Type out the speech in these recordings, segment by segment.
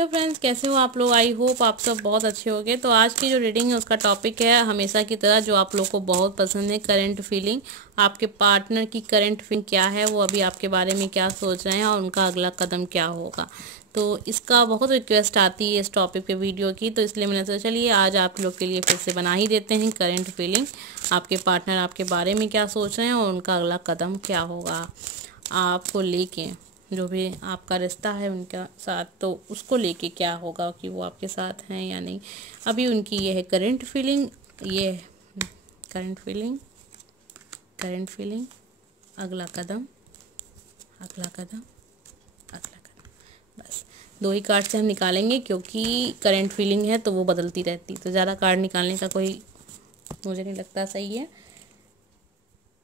Hello friends, कैसे हो आप लोग। आई होप आप सब बहुत अच्छे होंगे। तो आज की जो रीडिंग है उसका टॉपिक है हमेशा की तरह जो आप लोग को बहुत पसंद है, करंट फीलिंग। आपके पार्टनर की करंट फीलिंग क्या है, वो अभी आपके बारे में क्या सोच रहे हैं और उनका अगला कदम क्या होगा। तो इसका बहुत रिक्वेस्ट आती है इस टॉपिक पे वीडियो की, तो इसलिए मैंने सोचा चलिए आज आप लोग के लिए फिर से बना ही देते हैं। करंट फीलिंग, आपके पार्टनर आपके बारे में क्या सोच रहे हैं और उनका अगला कदम क्या होगा आपको लेके, जो भी आपका रिश्ता है उनका साथ, तो उसको लेके क्या होगा कि वो आपके साथ हैं या नहीं। अभी उनकी ये है करंट फीलिंग, ये करंट फीलिंग, करंट फीलिंग, अगला कदम, अगला कदम, अगला कदम। बस दो ही कार्ड से हम निकालेंगे क्योंकि करंट फीलिंग है तो वो बदलती रहती, तो ज़्यादा कार्ड निकालने का कोई मुझे नहीं लगता सही है।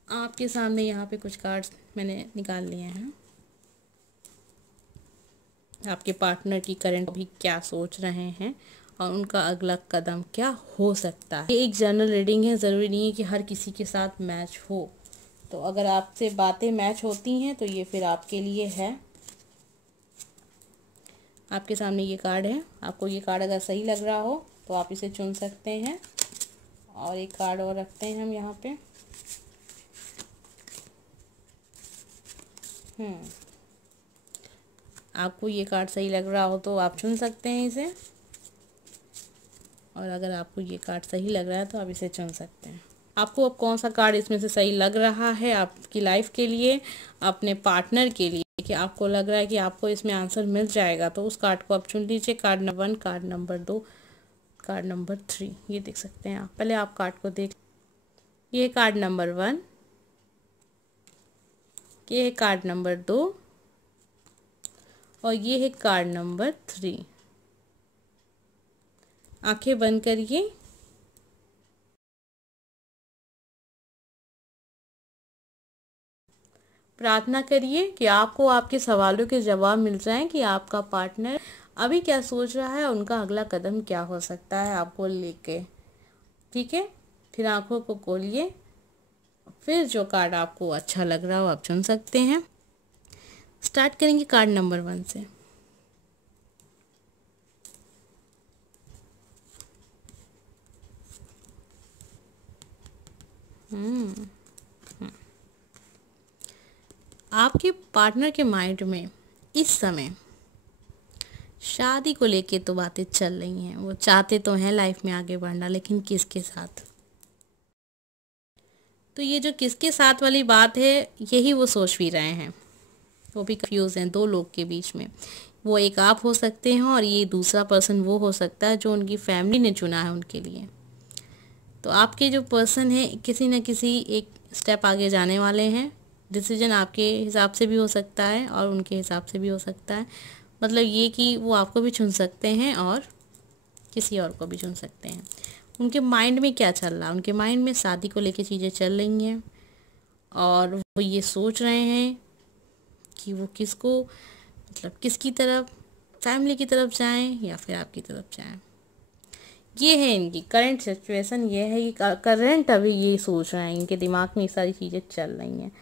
आपके सामने यहाँ पे कुछ कार्ड्स मैंने निकाल लिए हैं। आपके पार्टनर की करंट अभी क्या सोच रहे हैं और उनका अगला कदम क्या हो सकता है। ये एक जनरल रीडिंग है, ज़रूरी नहीं है कि हर किसी के साथ मैच हो। तो अगर आपसे बातें मैच होती हैं तो ये फिर आपके लिए है। आपके सामने ये कार्ड है, आपको ये कार्ड अगर सही लग रहा हो तो आप इसे चुन सकते हैं। और एक कार्ड और रखते हैं हम यहाँ पे। आपको ये कार्ड सही लग रहा हो तो आप चुन सकते हैं इसे, और अगर आपको ये कार्ड सही लग रहा है तो आप इसे चुन सकते हैं। आपको अब कौन सा कार्ड इसमें से सही लग रहा है आपकी लाइफ के लिए, अपने पार्टनर के लिए, कि आपको लग रहा है कि आपको इसमें आंसर मिल जाएगा, तो उस कार्ड को आप चुन लीजिए। Card number 1, card number 2, card number 3, ये देख सकते हैं आप। पहले आप कार्ड को देख, ये कार्ड नंबर 1, ये है कार्ड नंबर 2 और ये है कार्ड नंबर 3। आंखें बंद करिए। प्रार्थना करिए कि आपको आपके सवालों के जवाब मिल जाएं कि आपका पार्टनर अभी क्या सोच रहा है, उनका अगला कदम क्या हो सकता है आपको लेके। ठीक है, फिर आंखों को खोलिए, फिर जो कार्ड आपको अच्छा लग रहा हो आप चुन सकते हैं। स्टार्ट करेंगे कार्ड नंबर 1 से। आपके पार्टनर के माइंड में इस समय शादी को लेके तो बातें चल रही हैं। वो चाहते तो हैं लाइफ में आगे बढ़ना, लेकिन किसके साथ। तो ये जो किसके साथ वाली बात है यही वो सोच भी रहे हैं। वो भी कंफ्यूज हैं दो लोग के बीच में। वो एक आप हो सकते हैं और ये दूसरा पर्सन वो हो सकता है जो उनकी फैमिली ने चुना है उनके लिए। तो आपके जो पर्सन है किसी न किसी एक स्टेप आगे जाने वाले हैं। डिसीजन आपके हिसाब से भी हो सकता है और उनके हिसाब से भी हो सकता है। मतलब ये कि वो आपको भी चुन सकते हैं और किसी और को भी चुन सकते हैं। उनके माइंड में क्या चल रहा है, उनके माइंड में शादी को लेके चीज़ें चल रही हैं और वो ये सोच रहे हैं कि वो किसको, मतलब किसकी तरफ, फैमिली की तरफ जाएं या फिर आपकी तरफ जाएं। ये है इनकी करंट सिचुएशन। ये है कि करंट अभी ये सोच रहे हैं, इनके दिमाग में ये सारी चीज़ें चल रही हैं,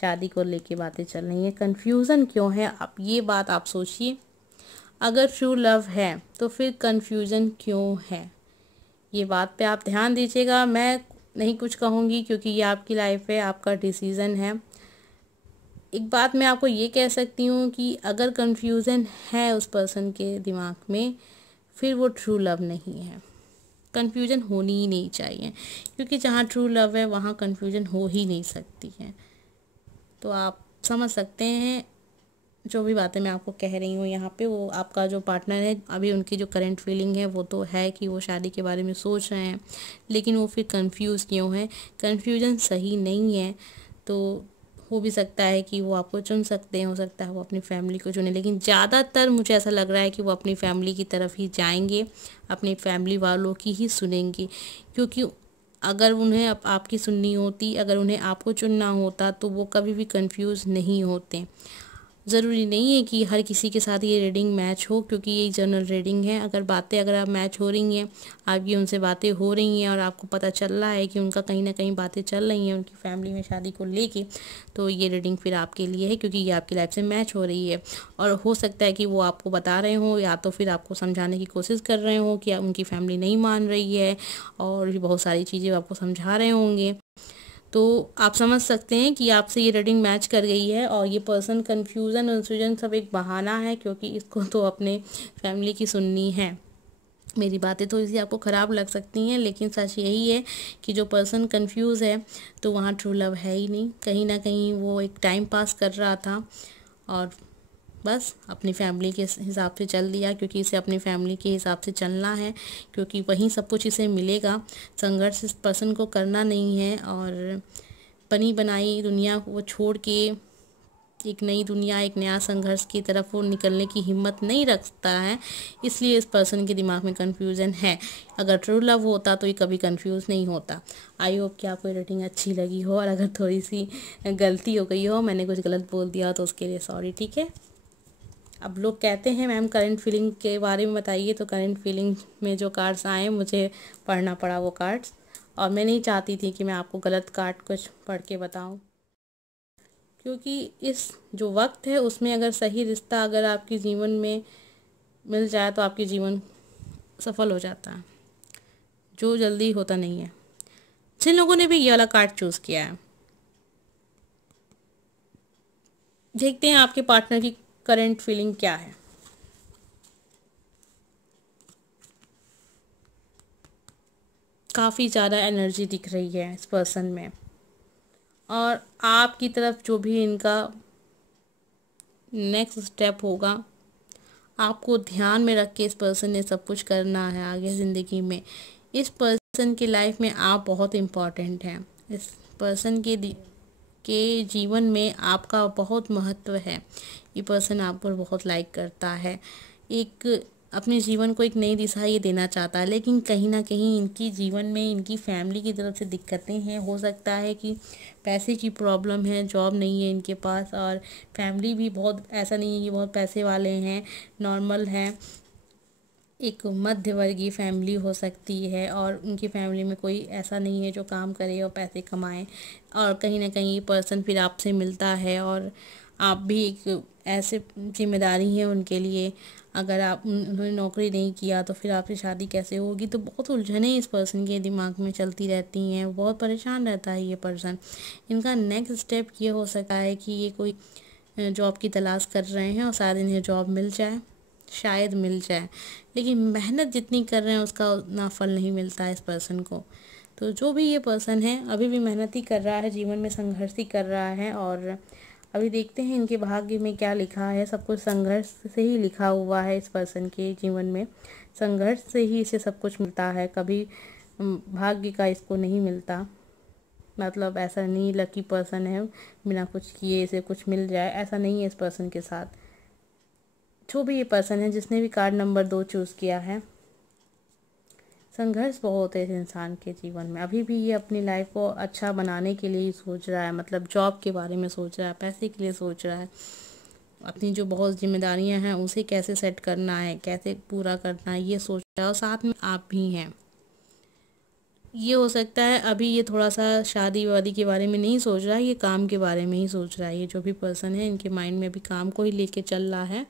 शादी को लेके बातें चल रही हैं। कन्फ्यूज़न क्यों है, आप ये बात आप सोचिए। अगर ट्रू लव है तो फिर कन्फ्यूज़न क्यों है, ये बात पे आप ध्यान दीजिएगा। मैं नहीं कुछ कहूँगी क्योंकि ये आपकी लाइफ है, आपका डिसीज़न है। एक बात मैं आपको ये कह सकती हूँ कि अगर कन्फ्यूज़न है उस पर्सन के दिमाग में, फिर वो ट्रू लव नहीं है। कन्फ्यूजन होनी ही नहीं चाहिए, क्योंकि जहाँ ट्रू लव है वहाँ कन्फ्यूजन हो ही नहीं सकती है। तो आप समझ सकते हैं जो भी बातें मैं आपको कह रही हूँ यहाँ पे। वो आपका जो पार्टनर है अभी उनकी जो करंट फीलिंग है वो तो है कि वो शादी के बारे में सोच रहे हैं, लेकिन वो फिर कंफ्यूज क्यों है। कन्फ्यूजन सही नहीं है। तो हो भी सकता है कि वो आपको चुन सकते हैं, हो सकता है वो अपनी फैमिली को चुने, लेकिन ज़्यादातर मुझे ऐसा लग रहा है कि वो अपनी फैमिली की तरफ ही जाएंगे, अपनी फैमिली वालों की ही सुनेंगे। क्योंकि अगर उन्हें आपकी सुननी होती, अगर उन्हें आपको चुनना होता तो वो कभी भी कंफ्यूज नहीं होते। ज़रूरी नहीं है कि हर किसी के साथ ये रीडिंग मैच हो, क्योंकि ये जनरल रीडिंग है। अगर आप मैच हो रही हैं, आपकी उनसे बातें हो रही हैं और आपको पता चल रहा है कि उनका कहीं ना कहीं बातें चल रही हैं उनकी फैमिली में शादी को लेके, तो ये रीडिंग फिर आपके लिए है, क्योंकि ये आपकी लाइफ से मैच हो रही है। और हो सकता है कि वो आपको बता रहे हों या तो फिर आपको समझाने की कोशिश कर रहे हों कि उनकी फैमिली नहीं मान रही है, और भी बहुत सारी चीज़ें आपको समझा रहे होंगे। तो आप समझ सकते हैं कि आपसे ये रीडिंग मैच कर गई है, और ये पर्सन कन्फ्यूज़न सब एक बहाना है, क्योंकि इसको तो अपने फैमिली की सुननी है। मेरी बातें तो इसी आपको ख़राब लग सकती हैं, लेकिन सच यही है कि जो पर्सन कंफ्यूज है तो वहाँ ट्रू लव है ही नहीं। कहीं ना कहीं वो एक टाइम पास कर रहा था और बस अपनी फैमिली के हिसाब से चल दिया, क्योंकि इसे अपनी फैमिली के हिसाब से चलना है, क्योंकि वहीं सब कुछ इसे मिलेगा। संघर्ष इस पर्सन को करना नहीं है, और बनी बनाई दुनिया वो छोड़ के एक नई दुनिया, एक नया संघर्ष की तरफ वो निकलने की हिम्मत नहीं रखता है। इसलिए इस पर्सन के दिमाग में कन्फ्यूज़न है। अगर ट्रू लव होता तो ये कभी कन्फ्यूज़ नहीं होता। आई होप कि आपको रेटिंग अच्छी लगी हो, और अगर थोड़ी सी गलती हो गई हो, मैंने कुछ गलत बोल दिया तो उसके लिए सॉरी, ठीक है। अब लोग कहते हैं मैम करंट फीलिंग के बारे में बताइए, तो करंट फीलिंग में जो कार्ड्स आए मुझे पढ़ना पड़ा वो कार्ड्स, और मैं नहीं चाहती थी कि मैं आपको गलत कार्ड कुछ पढ़ के बताऊं, क्योंकि इस जो वक्त है उसमें अगर सही रिश्ता अगर आपके जीवन में मिल जाए तो आपकी जीवन सफल हो जाता है, जो जल्दी होता नहीं है। जिन लोगों ने भी ये वाला कार्ड चूज़ किया है, देखते हैं आपके पार्टनर की करंट फीलिंग क्या है। काफ़ी ज़्यादा एनर्जी दिख रही है इस पर्सन में, और आपकी तरफ जो भी इनका नेक्स्ट स्टेप होगा, आपको ध्यान में रख के इस पर्सन ने सब कुछ करना है आगे ज़िंदगी में। इस पर्सन की लाइफ में आप बहुत इम्पॉर्टेंट हैं। इस पर्सन के जीवन में आपका बहुत महत्व है। ये पर्सन आपको बहुत लाइक करता है, एक अपने जीवन को एक नई दिशा ये देना चाहता है, लेकिन कहीं ना कहीं इनकी जीवन में इनकी फैमिली की तरफ से दिक्कतें हैं। हो सकता है कि पैसे की प्रॉब्लम है, जॉब नहीं है इनके पास, और फैमिली भी बहुत ऐसा नहीं है कि बहुत पैसे वाले हैं, नॉर्मल हैं। एक मध्यवर्गीय फैमिली हो सकती है, और उनकी फैमिली में कोई ऐसा नहीं है जो काम करे और पैसे कमाए, और कहीं ना कहीं ये पर्सन फिर आपसे मिलता है, और आप भी एक ऐसे जिम्मेदारी है उनके लिए। अगर उन्होंने नौकरी नहीं किया तो फिर आपसे शादी कैसे होगी। तो बहुत उलझनें इस पर्सन के दिमाग में चलती रहती हैं, बहुत परेशान रहता है ये पर्सन। इनका नेक्स्ट स्टेप ये हो सकता है कि ये कोई जॉब की तलाश कर रहे हैं, और शायद इन्हें जॉब मिल जाए, शायद मिल जाए, लेकिन मेहनत जितनी कर रहे हैं उसका उतना फल नहीं मिलता है इस पर्सन को। तो जो भी ये पर्सन है अभी भी मेहनत ही कर रहा है, जीवन में संघर्ष ही कर रहा है, और अभी देखते हैं इनके भाग्य में क्या लिखा है। सब कुछ संघर्ष से ही लिखा हुआ है इस पर्सन के जीवन में, संघर्ष से ही इसे सब कुछ मिलता है। कभी भाग्य का इसको नहीं मिलता, मतलब ऐसा नहीं लकी पर्सन है बिना कुछ किए इसे कुछ मिल जाए, ऐसा नहीं है इस पर्सन के साथ। जो भी ये पर्सन है जिसने भी कार्ड नंबर 2 चूज़ किया है, संघर्ष बहुत है इस इंसान के जीवन में। अभी भी ये अपनी लाइफ को अच्छा बनाने के लिए ही सोच रहा है, मतलब जॉब के बारे में सोच रहा है, पैसे के लिए सोच रहा है, अपनी जो बहुत जिम्मेदारियां हैं उसे कैसे सेट करना है, कैसे पूरा करना है, ये सोच रहा है। और साथ में आप भी हैं। ये हो सकता है अभी ये थोड़ा सा शादी वादी के बारे में नहीं सोच रहा है, ये काम के बारे में ही सोच रहा है। ये जो भी पर्सन है इनके माइंड में अभी काम को ही लेके चल रहा है।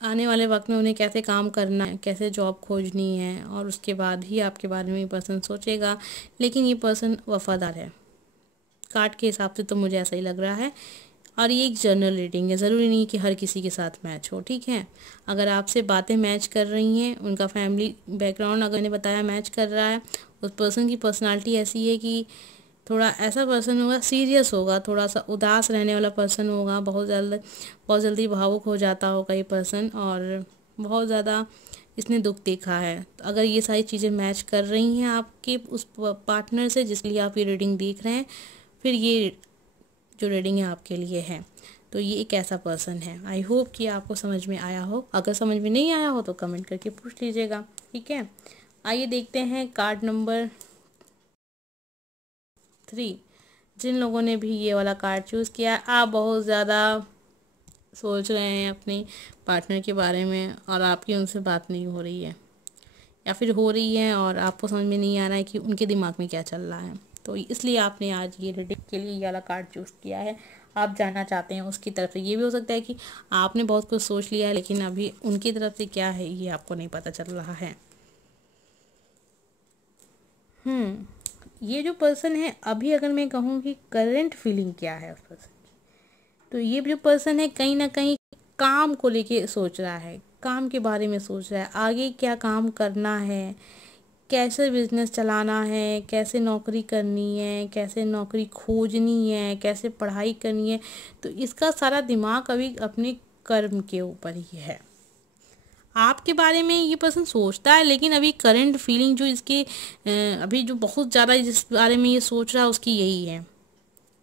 आने वाले वक्त में उन्हें कैसे काम करना है, कैसे जॉब खोजनी है, और उसके बाद ही आपके बारे में ये पर्सन सोचेगा। लेकिन ये पर्सन वफादार है, कार्ड के हिसाब से तो मुझे ऐसा ही लग रहा है। और ये एक जनरल रीडिंग है, ज़रूरी नहीं कि हर किसी के साथ मैच हो, ठीक है। अगर आपसे बातें मैच कर रही हैं, उनका फैमिली बैकग्राउंड अगर मैंने बताया मैच कर रहा है, उस पर्सन की पर्सनालिटी ऐसी है कि थोड़ा ऐसा पर्सन होगा, सीरियस होगा, थोड़ा सा उदास रहने वाला पर्सन होगा, बहुत जल्दी भावुक हो जाता होगा ये पर्सन, और बहुत ज़्यादा इसने दुख देखा है। तो अगर ये सारी चीज़ें मैच कर रही हैं आपके उस पार्टनर से जिसके लिए आप ये रीडिंग देख रहे हैं, फिर ये जो रीडिंग है आपके लिए है। तो ये एक ऐसा पर्सन है। आई होप कि आपको समझ में आया हो। अगर समझ में नहीं आया हो तो कमेंट करके पूछ लीजिएगा, ठीक है। आइए देखते हैं कार्ड नंबर 3, जिन लोगों ने भी ये वाला कार्ड चूज़ किया, आप बहुत ज़्यादा सोच रहे हैं अपने पार्टनर के बारे में और आपकी उनसे बात नहीं हो रही है, या फिर हो रही है और आपको समझ में नहीं आ रहा है कि उनके दिमाग में क्या चल रहा है। तो इसलिए आपने आज ये रीडिंग के लिए ये वाला कार्ड चूज़ किया है। आप जानना चाहते हैं उसकी तरफ से। ये भी हो सकता है कि आपने बहुत कुछ सोच लिया है लेकिन अभी उनकी तरफ से क्या है ये आपको नहीं पता चल रहा है। ये जो पर्सन है, अभी अगर मैं कहूँ कि करंट फीलिंग क्या है उस पर्सन की, तो ये जो पर्सन है कहीं ना कहीं काम को लेके सोच रहा है, काम के बारे में सोच रहा है, आगे क्या काम करना है, कैसे बिजनेस चलाना है, कैसे नौकरी करनी है, कैसे नौकरी खोजनी है, कैसे पढ़ाई करनी है। तो इसका सारा दिमाग अभी अपने कर्म के ऊपर ही है। आपके बारे में ये पर्सन सोचता है लेकिन अभी करंट फीलिंग जो इसके अभी जो बहुत ज़्यादा जिस बारे में ये सोच रहा है उसकी यही है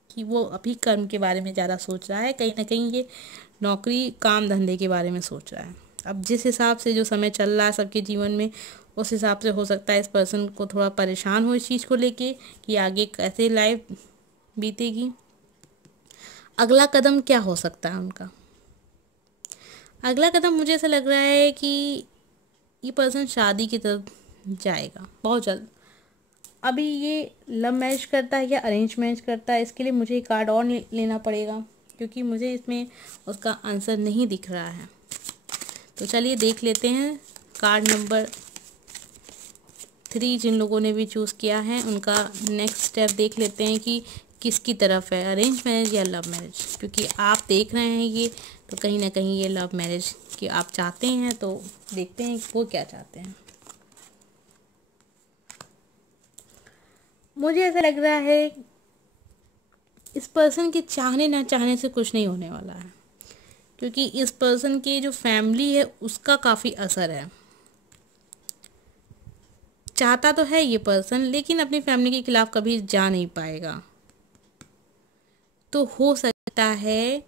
कि वो अभी कर्म के बारे में ज़्यादा सोच रहा है। कहीं ना कहीं ये नौकरी काम धंधे के बारे में सोच रहा है। अब जिस हिसाब से जो समय चल रहा है सबके जीवन में, उस हिसाब से हो सकता है इस पर्सन को थोड़ा परेशान हो इस चीज़ को लेके कि आगे कैसे लाइफ बीतेगी, अगला कदम क्या हो सकता है उनका। अगला कदम मुझे ऐसा लग रहा है कि ये पर्सन शादी की तरफ जाएगा बहुत जल्द। अभी ये लव मैरिज करता है या अरेंज मैरिज करता है, इसके लिए मुझे एक कार्ड और लेना पड़ेगा क्योंकि मुझे इसमें उसका आंसर नहीं दिख रहा है। तो चलिए देख लेते हैं कार्ड नंबर 3 जिन लोगों ने भी चूज़ किया है उनका नेक्स्ट स्टेप देख लेते हैं कि किसकी तरफ है, अरेंज मैरिज या लव मैरिज। क्योंकि आप देख रहे हैं ये, तो कहीं ना कहीं ये लव मैरिज की आप चाहते हैं। तो देखते हैं वो क्या चाहते हैं। मुझे ऐसा लग रहा है इस पर्सन के चाहने ना चाहने से कुछ नहीं होने वाला है, क्योंकि इस पर्सन की जो फैमिली है उसका काफ़ी असर है। चाहता तो है ये पर्सन लेकिन अपनी फैमिली के खिलाफ कभी जा नहीं पाएगा। तो हो सकता है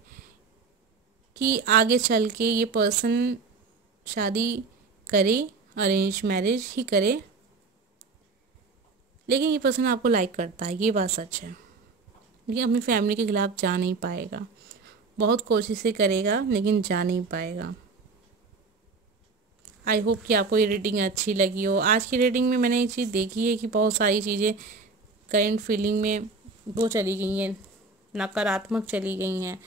कि आगे चल के ये पर्सन शादी करे, अरेंज मैरिज ही करे, लेकिन ये पर्सन आपको लाइक करता है, ये बात सच है। ये अपनी फैमिली के खिलाफ जा नहीं पाएगा, बहुत कोशिशें करेगा लेकिन जा नहीं पाएगा। आई होप कि आपको ये रीडिंग अच्छी लगी हो। आज की रीडिंग में मैंने ये चीज़ देखी है कि बहुत सारी चीज़ें करंट फीलिंग में वो चली गई हैं, नकारात्मक चली गई हैं,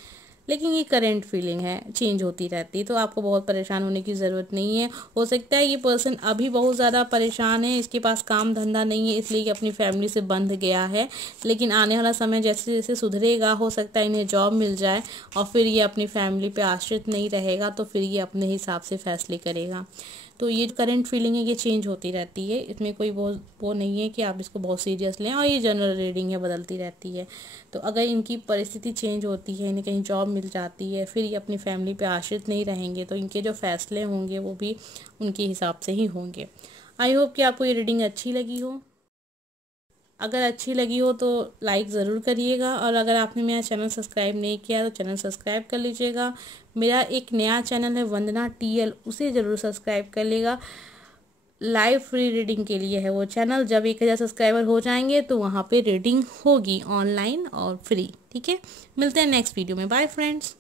लेकिन ये करंट फीलिंग है, चेंज होती रहती है। तो आपको बहुत परेशान होने की ज़रूरत नहीं है। हो सकता है ये पर्सन अभी बहुत ज़्यादा परेशान है, इसके पास काम धंधा नहीं है, इसलिए ये अपनी फैमिली से बंध गया है। लेकिन आने वाला समय जैसे जैसे सुधरेगा, हो सकता है इन्हें जॉब मिल जाए और फिर ये अपनी फैमिली पे आश्रित नहीं रहेगा, तो फिर ये अपने हिसाब से फैसले करेगा। तो ये जो करंट फीलिंग है ये चेंज होती रहती है, इसमें कोई वो नहीं है कि आप इसको बहुत सीरियस लें। और ये जनरल रीडिंग है, बदलती रहती है। तो अगर इनकी परिस्थिति चेंज होती है, इन्हें कहीं जॉब मिल जाती है, फिर ये अपनी फैमिली पे आश्रित नहीं रहेंगे, तो इनके जो फैसले होंगे वो भी उनके हिसाब से ही होंगे। आई होप कि आपको ये रीडिंग अच्छी लगी हो। अगर अच्छी लगी हो तो लाइक ज़रूर करिएगा, और अगर आपने मेरा चैनल सब्सक्राइब नहीं किया तो चैनल सब्सक्राइब कर लीजिएगा। मेरा एक नया चैनल है वंदना TL, उसे ज़रूर सब्सक्राइब कर लेगा। लाइव फ्री रीडिंग के लिए है वो चैनल। जब 1000 सब्सक्राइबर हो जाएंगे तो वहाँ पे रीडिंग होगी ऑनलाइन और फ्री। ठीक है, मिलते हैं नेक्स्ट वीडियो में। Bye friends.